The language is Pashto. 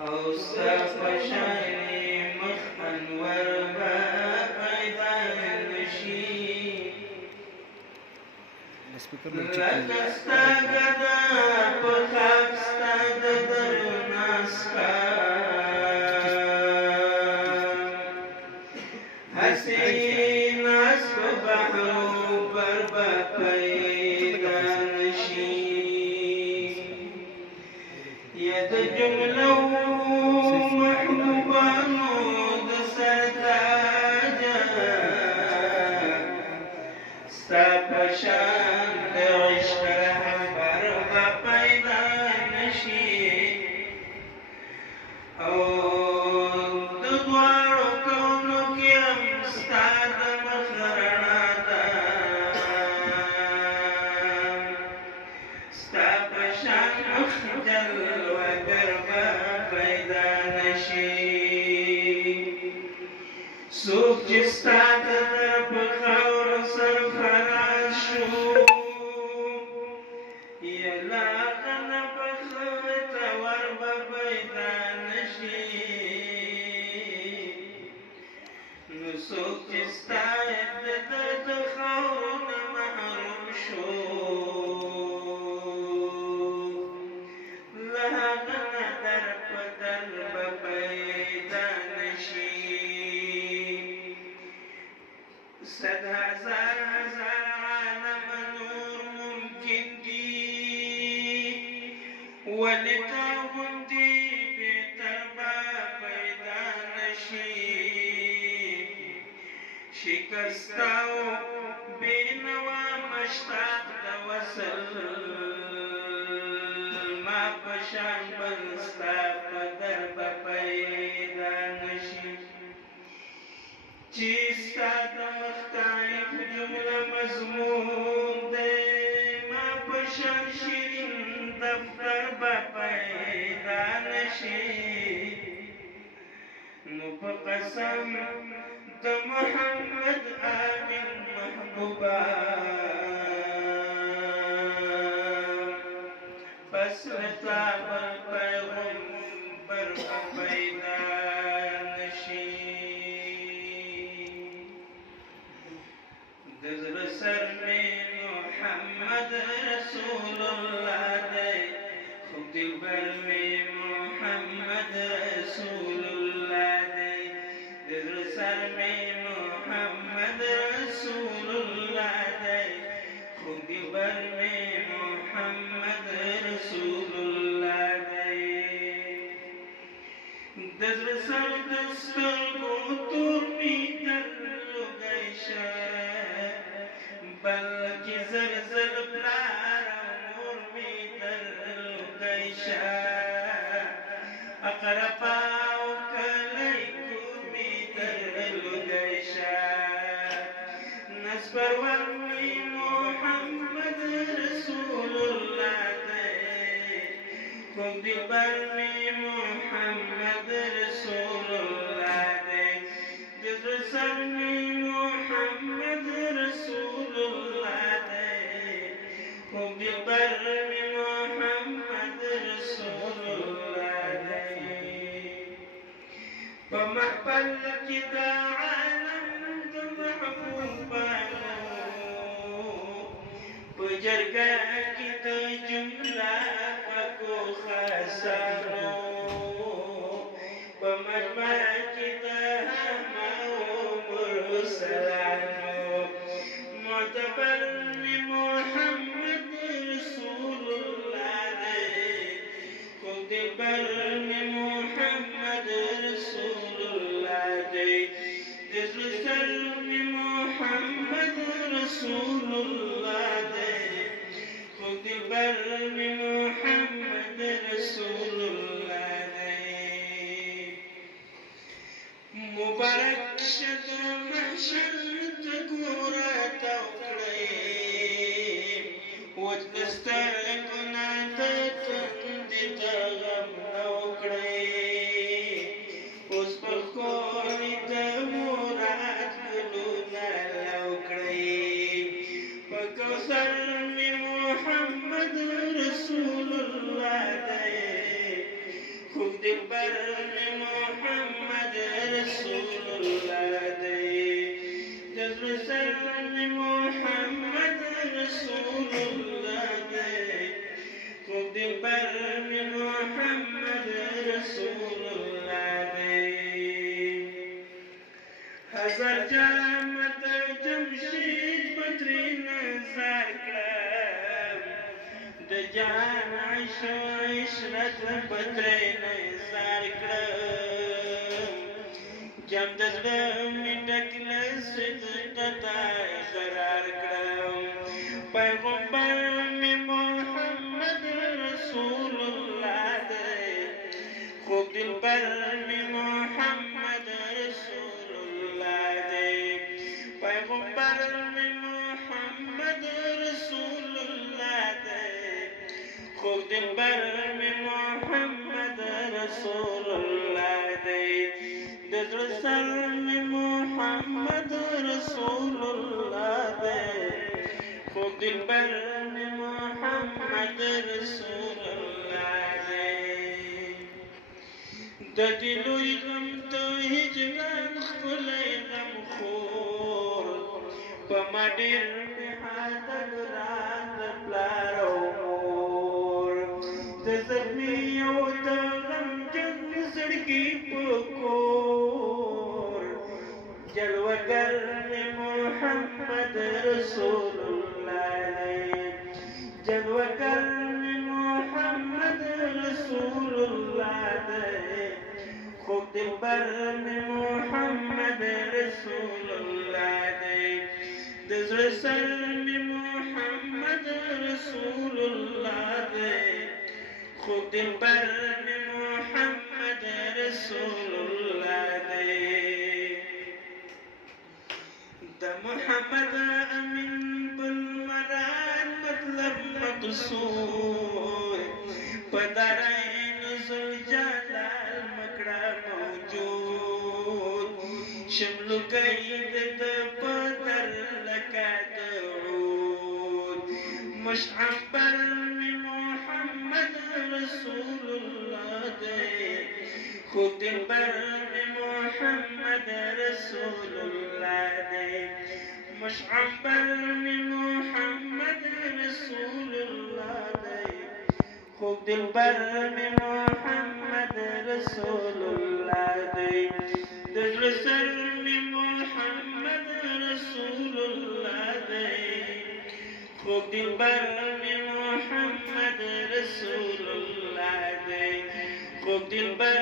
او ستا په شانې مخ انور به پیدا نشي لکه ستا ګدا په خاک ستا د در ناسته هسې ناست په بحر و بر به پیدا نشي یا د جملو محبوبانو د سرتاجه ستا په شان د عشق رهبر به پیدا نشي او د دواړو کونو کې هم ستا د مخ رڼا ده ستا په شان جلوه‌گر به پیدا نشي څوک چې ستا د در په خاورو سرفراز شو یا له هغه نه به ښه تور به پیدا نشي نو څوک چې ستا د خاورو نه محروم شو له هغه نه در په در به پیدا نشي صد هزار هزار عالم نور ممکن دي ولې تا غوندې بهتر به پیدا نشي شکسته او بېنوا مشتاق د وصل ما په شان بل ستا په در به پیدا نشي چې ستا د مخ تعریف جمله مضمون دی ما په شان شیرین دفتر به پیدا نشي نو په قسم د محمد امین محبوبه بس لتا بل پیغمبر به پیدا نشي د زړه سر مې محمد رسول الله دی خو دلبر مې محمد رسول الله دی د زړه سر مې محمد رسول الله دی خو دلبر مې محمد رسول الله دی د زړه سر د سترګو تور مې درلوږی شه بلکې زر زر پلار مور مې درلوږی شه اقربا او کلی کور مې درلوږی شه نسپرور مې محمد رسول الله دی کوم دلبر مې محمد رسول الله دی د زړه سر مې محمد رسول الله دی کوم دلبر مې محمد رسول الله دی په محفل کې د عالم د محبوبانو په جرګه کې د جمله پاکو خاصانو په مجمع کې د همو مرسلانو معتبر مې محمد رسول الله دی کوم دلبر مې محمد رسول الله دی د زړه سر مې محمد رسول الله دی کوم دلبر مې محمد رسول الله دی مبارک شه د محشر ته ګوره ته وکړئ وچ د سترګو نه د تندې ته غم نه وکړئ اوس په ښکلي د مراد ګلونه لو کړئ په کوثر مې محمد رسول पर में मोहम्मद रसूलुल्लाह दे हजार जामत जमशीद बद्री नजार कलम द जान आयशा इशरत बद्री नजार कलम जम दज़्म डकल सिद्क़ता इक़रार कलम पैगंबर में मोहम्मद रसूलुल्लाह दे खूब दिल पर में मोहम्मद रसूलुल्लाह दे पैगंबर में मोहम्मद रसूलुल्लाह दे खूब दिल पर में मोहम्मद रसूलुल्लाह दे दज़्र सर में मोहम्मद रसूलुल्लाह दे खूब दिल पर में मोहम्मद रसूलुल्लाह दे ददिलुई गम तो हिजरत खुले गम खोर पमाडिर में हादक रात प्लारो मोर जज़मियों तो गम जग सड़की पकोर जलवगर में मोहम्मद रसूलुल्लाह दे जलवगर में मोहम्मद रसूलुल्लाह दे खूब दिल पर में मोहम्मद रसूलुल्लाह दे दज़्र सर में मोहम्मद रसूलुल्लाह दे खूब दिल पर में मोहम्मद रसूलुल्लाह दे द मोहम्मद अमीन बुल मरान मतलब मकसूद पदराइन जुल जलाल मकड़ा मौजूद शिमलु कैद द पदर लका दऊद मुशअबर में मोहम्मद रसूलुल्लाह दे खूब दिल पर में मोहम्मद रसूलुल्लाह दे मुशअबर में मोहम्मद रसूलुल्लाह दे खूब दिल पर में मोहम्मद रसूलुल्लाह दे दज़्र सर में मोहम्मद रसूलुल्लाह दे खूब दिल पर में मोहम्मद रसूलुल्लाह दे खूब दिल पर